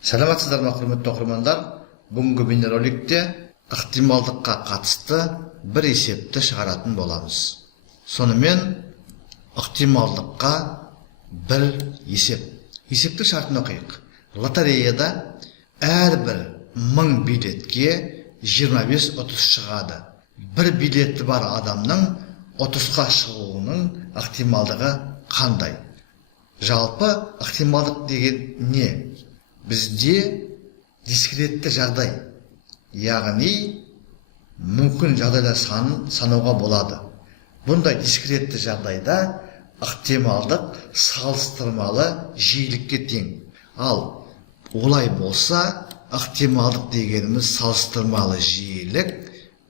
Саламатсыздар ма, құрметті оқырмандар? Бүгінгі бейнероликте ықтималдыққа қатысты бір есепті шығаратын боламыз. Сонымен ықтималдыққа бір есеп. Есептің шартын оқиық. Лотереяда әрбір 1000 билетке 25-30 шығады. Бір билеті бар адамның 30-қа шығуының ықтималдығы қандай? Жалпы ықтималдық деген не? Бізде дискретті жағдай, яғни мүмкін жағдайлар санын санауға болады. Бұндай дискретті жағдайда ықтималдық салыстырмалы жиілікке тең. Ал олай болса, ықтималдық дегеніміз салыстырмалы жиілік,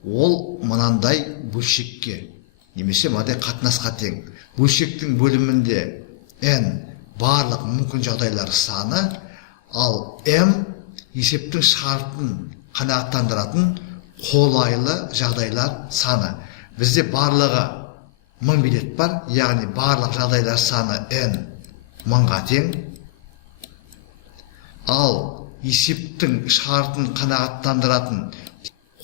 ол мынандай бөлшекке, немесе мынадай қатынасқа тең. Бөлшектің бөлімінде n барлық мүмкін жағдайлар саны, ал m есептің шартын қанағаттандыратын қолайлы жағдайлар саны. Бізде барлығы 1000 билет бар, яғни барлық жағдайлар саны n 1000-ға тең. Ал есептің шартын қанағаттандыратын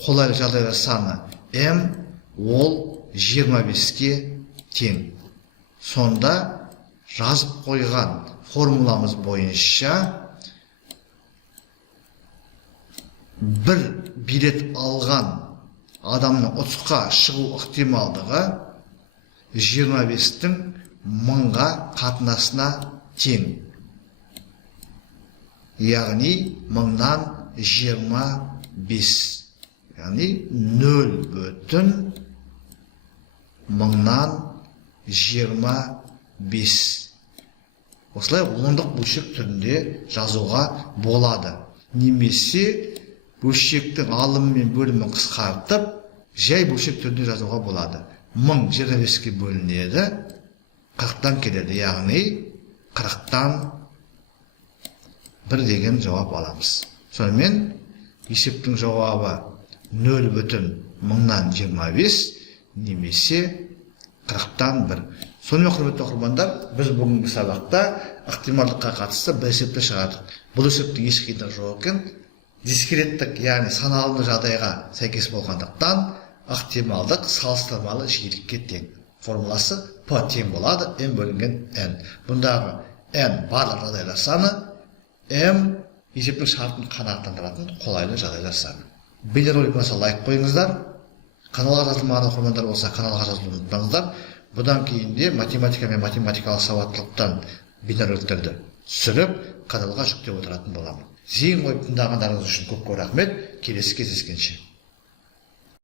қолайлы жағдайлар саны m, ол 25-ке тең. Сонда жазып қойған формуламыз бойынша бір билет алған адамның 30-қа шығу ықтималдығы 25-тің 1000-ға қатынасына тең. Яғни 1000-нан 25. Яғни 0,1000-нан 25. Осылай ондық бөлшек түрінде жазуға болады. Немесе бөлшектің алымы мен бөлімін қысқартып, жай бөлшек түрінде жазуға болады. 1000 25-ке бөлінеді, 40-тан келеді, яғни 40-тан 1 деген жауап аламыз. Сонымен есептің жауабы 0,1000-нан 25 немесе 40-тан 1. Сонымен құрметті оқырмандар, біз бүгінгі сабақта ықтималдыққа қатысты бір есепті шығардық. Бұл есептің еш қиындығы жоқ екен. Дискреттік, яғни саналды жағдайға сәйкес болғандықтан ықтималдық салыстырмалы жиілікке тең. Формуласы P тең болады m бөлінген n. Бұндағы n барлық жағдайлар саны, m есептің шартын қанағаттандыратын қолайлы жағдайлар саны. Бейнеролик болса лайк қойыңыздар. Каналға жазылмаған оқырмандар болса каналға жазылуды ұмытпаңыздар. Бұдан кейін де математика мен математикалық сауаттылықтан бейнероликтерді түсіріп каналға жүктеп отыратын боламын. Зейін қойып тыңдағандарыңыз үшін көп рахмет. Келесі кездескенше.